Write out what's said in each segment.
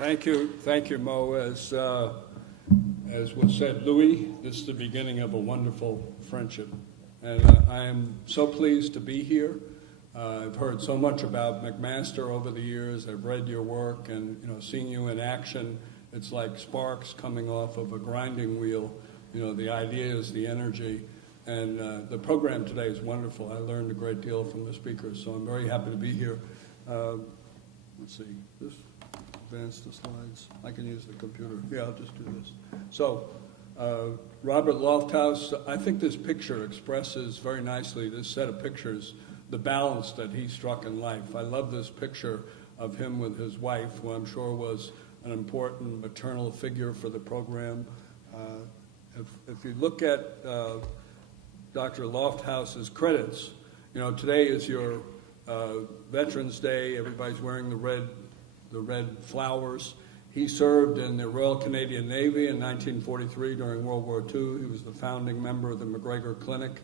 Thank you, Mo. As was said, Louis, this is the beginning of a wonderful friendship. And I am so pleased to be here. I've heard so much about McMaster over the years. I've read your work, and seeing you in action, it's like sparks coming off of a grinding wheel. The ideas, the energy, and the program today is wonderful. I learned a great deal from the speakers, so I'm very happy to be here. Let's see, this advance the slides. I can use the computer. Yeah, I'll just do this. So, Robert Lofthouse, I think this picture expresses very nicely, this set of pictures, the balance that he struck in life. I love this picture of him with his wife, who I'm sure was an important maternal figure for the program. If you look at Dr. Lofthouse's credits, today is your Veterans Day. Everybody's wearing the red flowers. He served in the Royal Canadian Navy in 1943 during World War II. He was the founding member of the McGregor Clinic.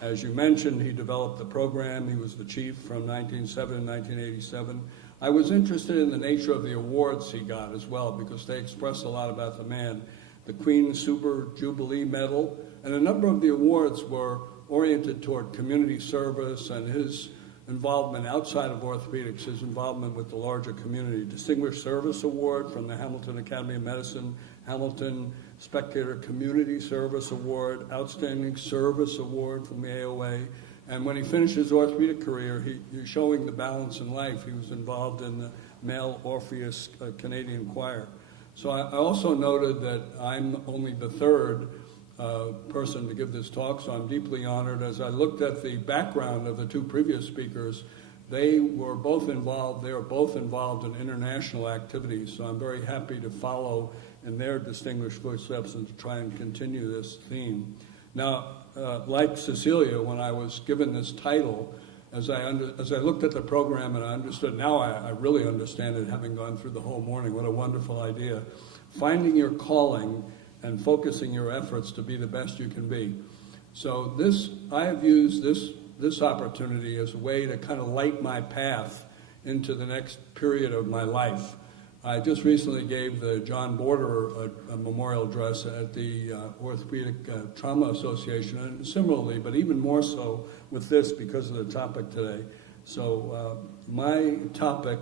As you mentioned, he developed the program. He was the chief from 1907 to 1987. I was interested in the nature of the awards he got as well, because they express a lot about the man. The Queen's Super Jubilee Medal, and a number of the awards were oriented toward community service and his involvement outside of orthopedics, his involvement with the larger community. Distinguished Service Award from the Hamilton Academy of Medicine, Hamilton Spectator Community Service Award, Outstanding Service Award from the AOA. And when he finished his orthopedic career, he's showing the balance in life. He was involved in the male Orpheus Canadian Choir. So I also noted that I'm only the third person to give this talk, so I'm deeply honored. As I looked at the background of the two previous speakers, they are both involved in international activities, so I'm very happy to follow in their distinguished footsteps and to try and continue this theme. Now, like Cecilia, when I was given this title, as I looked at the program and I understood, now I really understand it, having gone through the whole morning. What a wonderful idea. Finding your calling and focusing your efforts to be the best you can be. So I have used this opportunity as a way to kind of light my path into the next period of my life. I just recently gave the John Border a memorial address at the Orthopedic Trauma Association, and similarly, but even more so with this because of the topic today. So my topic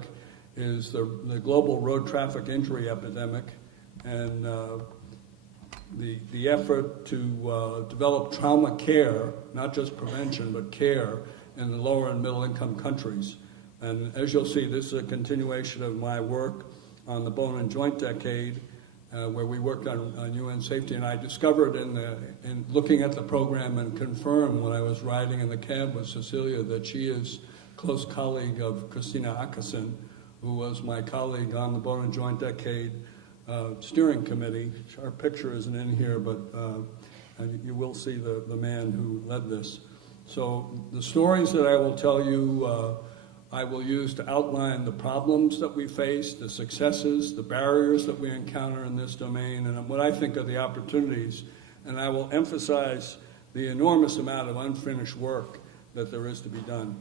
is the global road traffic injury epidemic, and the effort to develop trauma care, not just prevention, but care in the lower and middle income countries. And as you'll see, this is a continuation of my work on the bone and joint decade, where we worked on UN safety. And I discovered in looking at the program and confirmed when I was riding in the cab with Cecilia that she is a close colleague of Christina Akison, who was my colleague on the bone and joint decade steering committee. Our picture isn't in here, but you will see the man who led this. So the stories that I will tell you, I will use to outline the problems that we face, the successes, the barriers that we encounter in this domain, and what I think are the opportunities. And I will emphasize the enormous amount of unfinished work that there is to be done.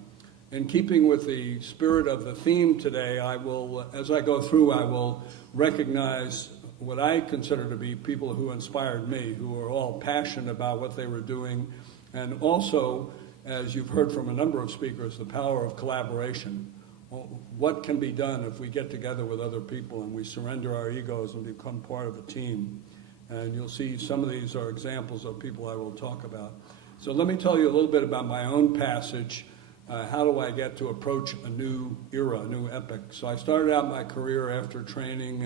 In keeping with the spirit of the theme today, I will, as I go through, I will recognize what I consider to be people who inspired me, who are all passionate about what they were doing, and also, as you've heard from a number of speakers, the power of collaboration. What can be done if we get together with other people and we surrender our egos and become part of a team? And you'll see some of these are examples of people I will talk about. So let me tell you a little bit about my own passage. How do I get to approach a new era, a new epoch? So I started out my career after training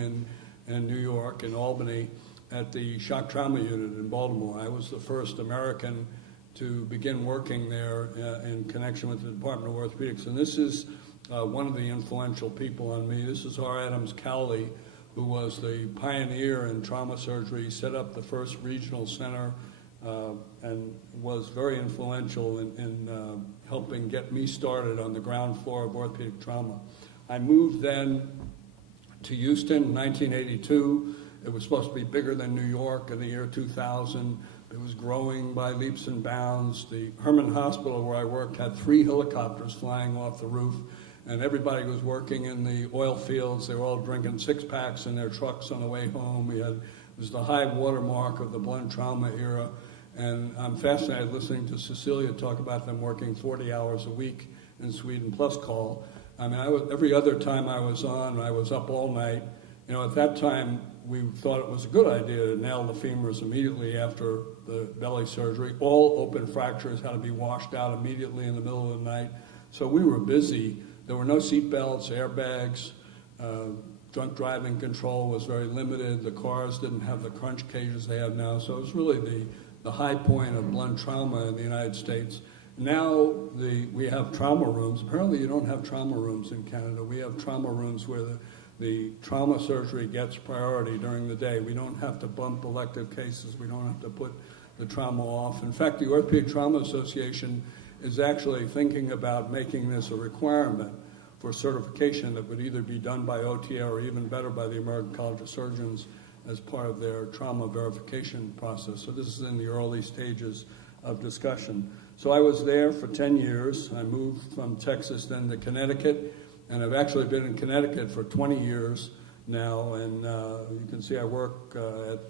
in New York, in Albany, at the shock trauma unit in Baltimore. I was the first American to begin working there in connection with the Department of Orthopedics. And this is one of the influential people on me. This is R. Adams Cowley, who was the pioneer in trauma surgery. He set up the first regional center and was very influential in helping get me started on the ground floor of orthopedic trauma. I moved then to Houston in 1982. It was supposed to be bigger than New York in the year 2000. It was growing by leaps and bounds. The Herman Hospital where I worked had 3 helicopters flying off the roof. and everybody was working in the oil fields. They were all drinking six-packs in their trucks on the way home. It was the high watermark of the blunt trauma era, and I'm fascinated listening to Cecilia talk about them working 40 hours a week in Sweden plus call. I mean, every other time I was on, I was up all night. You know, at that time, we thought it was a good idea to nail the femurs immediately after the belly surgery. All open fractures had to be washed out immediately in the middle of the night. So we were busy. There were no seat belts, airbags. Drunk driving control was very limited. The cars didn't have the crunch cages they have now. So it was really the high point of blunt trauma in the United States. Now we have trauma rooms. Apparently you don't have trauma rooms in Canada. We have trauma rooms where the trauma surgery gets priority during the day. We don't have to bump elective cases. We don't have to put the trauma off. In fact, the Orthopedic Trauma Association is actually thinking about making this a requirement for certification that would either be done by OTA or even better by the American College of Surgeons as part of their trauma verification process. So this is in the early stages of discussion. So I was there for 10 years. I moved from Texas then to Connecticut, and I've actually been in Connecticut for 20 years now, and you can see I work at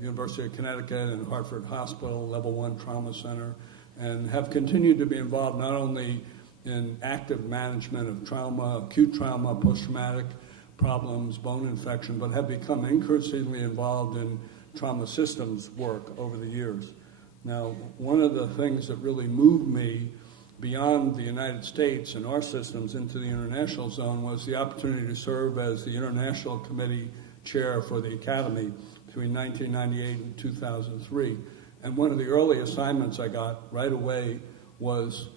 University of Connecticut and Hartford Hospital, Level 1 Trauma Center, and have continued to be involved not only in active management of trauma, acute trauma, post-traumatic problems, bone infection, but have become increasingly involved in trauma systems work over the years. Now, one of the things that really moved me beyond the United States and our systems into the international zone was the opportunity to serve as the International Committee Chair for the Academy between 1998 and 2003. And one of the early assignments I got right away was,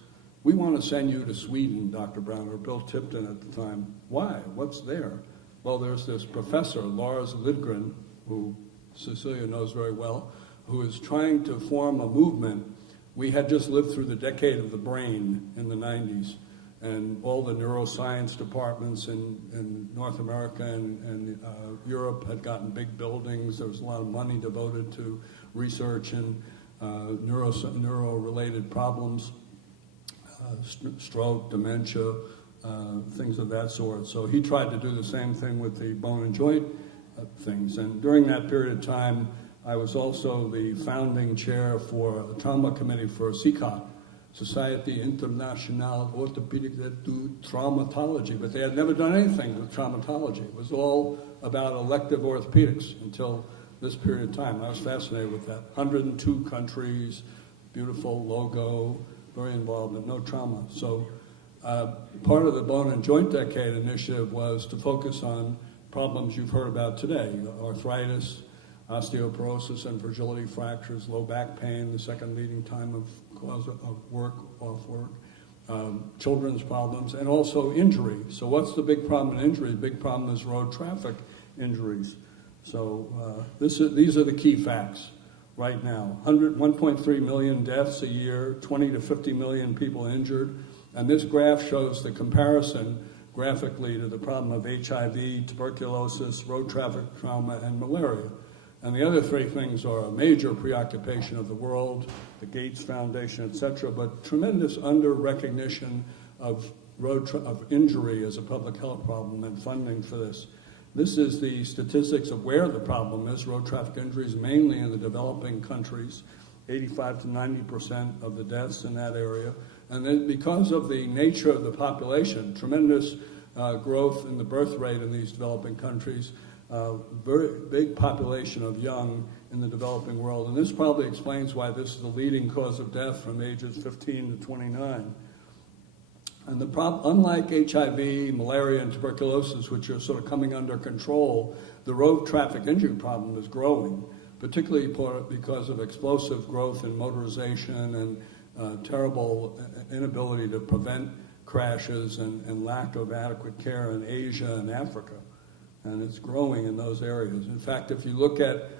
we want to send you to Sweden, Dr. Brown, or Bill Tipton at the time. Why? What's there? Well, there's this professor, Lars Lidgren, who Cecilia knows very well, who is trying to form a movement. We had just lived through the decade of the brain in the 90s, and all the neuroscience departments in North America and Europe had gotten big buildings. There was a lot of money devoted to research in neuro-related problems, stroke, dementia, things of that sort. So he tried to do the same thing with the bone and joint things. And during that period of time, I was also the founding chair for the trauma committee for SICOT, Society Internationale Orthopedic Traumatology, but they had never done anything with traumatology. It was all about elective orthopedics until this period of time. I was fascinated with that. 102 countries, beautiful logo, very involved, but no trauma. So part of the Bone and Joint Decade initiative was to focus on problems you've heard about today: arthritis, osteoporosis and fragility fractures, low back pain, the second leading time of cause of work, off work, children's problems, and also injury. So what's the big problem in injury? The big problem is road traffic injuries. So these are the key facts right now. 1.3 million deaths a year, 20 to 50 million people injured, and this graph shows the comparison graphically to the problem of HIV, tuberculosis, road traffic trauma, and malaria. And the other three things are a major preoccupation of the world, the Gates Foundation, et cetera, but tremendous under-recognition of injury as a public health problem and funding for this. This is the statistics of where the problem is. Road traffic injuries mainly in the developing countries, 85 to 90% of the deaths in that area. And then because of the nature of the population, tremendous growth in the birth rate in these developing countries, very big population of young in the developing world. And this probably explains why this is the leading cause of death from ages 15 to 29. And unlike HIV, malaria, and tuberculosis, which are sort of coming under control, the road traffic injury problem is growing, particularly because of explosive growth in motorization and terrible inability to prevent crashes and lack of adequate care in Asia and Africa. And it's growing in those areas. In fact, if you look at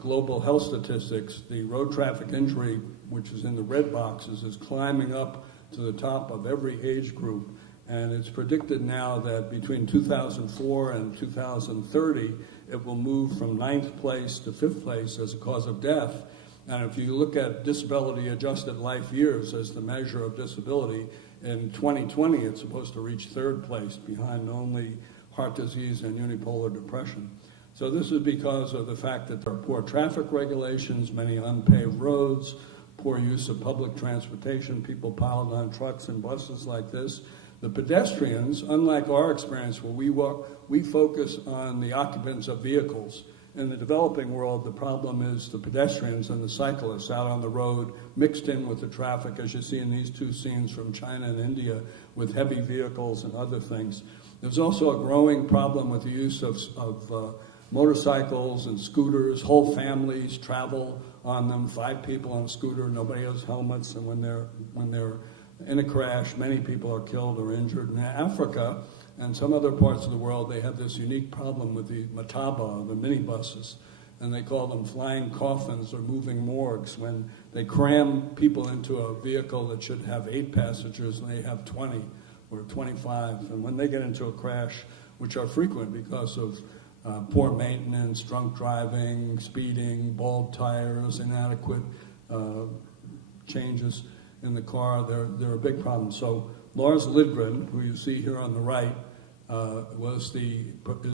global health statistics, the road traffic injury, which is in the red boxes, is climbing up to the top of every age group. And it's predicted now that between 2004 and 2030, it will move from 9th place to 5th place as a cause of death. And if you look at disability-adjusted life years as the measure of disability, In 2020, it's supposed to reach third place behind only heart disease and unipolar depression. So this is because of the fact that there are poor traffic regulations, many unpaved roads, poor use of public transportation, people piled on trucks and buses like this. The pedestrians, unlike our experience where we focus on the occupants of vehicles. In the developing world, the problem is the pedestrians and the cyclists out on the road, mixed in with the traffic, as you see in these two scenes from China and India, with heavy vehicles and other things. There's also a growing problem with the use of motorcycles and scooters. Whole families travel on them, 5 people on a scooter, nobody has helmets, and when they're in a crash, many people are killed or injured. In Africa and some other parts of the world, they have this unique problem with the mataba, the minibuses, and they call them flying coffins or moving morgues, when they cram people into a vehicle that should have 8 passengers and they have 20 or 25. And when they get into a crash, which are frequent because of poor maintenance, drunk driving, speeding, bald tires, inadequate changes in the car, they're a big problem. So Lars Lidgren, who you see here on the right,